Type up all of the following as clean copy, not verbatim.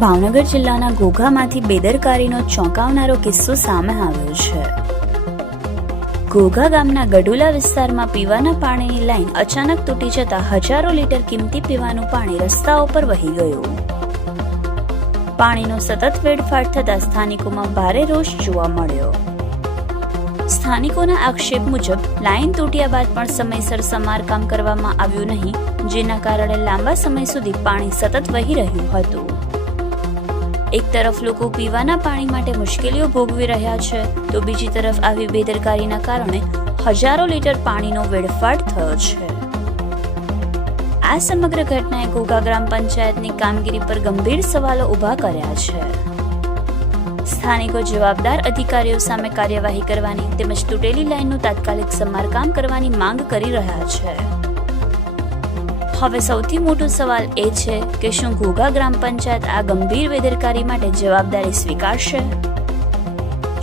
ભાવનગર જિલ્લાના ઘોઘામાંથી બેદરકારીનો ચોંકાવનારો કિસ્સો સામે આવ્યો છે। ઘોઘા ગામના ગડુલા વિસ્તારમાં પીવાના પાણીની લાઈન અચાનક તૂટી જતા હજારો લીટર કિંમતી પીવાનું પાણી રસ્તાઓ પર વહી ગયું। પાણીનો સતત વેડફાટ થતા સ્થાનિકોમાં ભારે રોષ જોવા મળ્યો। સ્થાનિકોના આક્ષેપ મુજબ લાઈન તૂટ્યા બાદ પણ સમયસર સમારકામ કરવામાં આવ્યું નહીં, જેના કારણે લાંબા સમય સુધી પાણી સતત વહી રહ્યું હતું। એક તરફ લોકો પીવાના પાણી માટે મુશ્કેલીઓ ભોગવી રહ્યા છે, તો બીજી તરફ આવી બેદરકારીના કારણે હજારો લીટર પાણીનો વેડફાટ થયો છે। આ સમગ્ર ઘટનાએ ઘોઘા ગ્રામ પંચાયતની કામગીરી પર ગંભીર સવાલો ઊભા કર્યા છે। સ્થાનિકો જવાબદાર અધિકારીઓ સામે કાર્યવાહી કરવાની તેમજ તૂટેલી લાઈનનું તાત્કાલિક સમારકામ કરવાની માંગ કરી રહ્યા છે। હવે સૌથી મોટો સવાલ એ છે કે શું ઘોઘા ગ્રામ પંચાયત આ ગંભીર બેદરકારી માટે જવાબદારી સ્વીકારશે?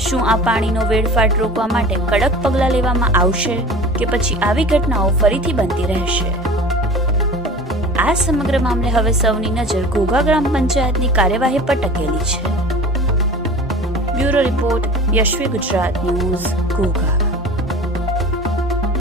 શું આ પાણીનો વેડફાટ રોકવા માટે કડક પગલાં લેવામાં આવશે કે પછી આવી ઘટનાઓ ફરીથી બનતી રહેશે? આ સમગ્ર મામલે હવે સૌની નજર ઘોઘા ગ્રામ પંચાયતની કાર્યવાહી પર ટકેલી છે। Bureau report, Yashvi Gujarat news, Ghogha.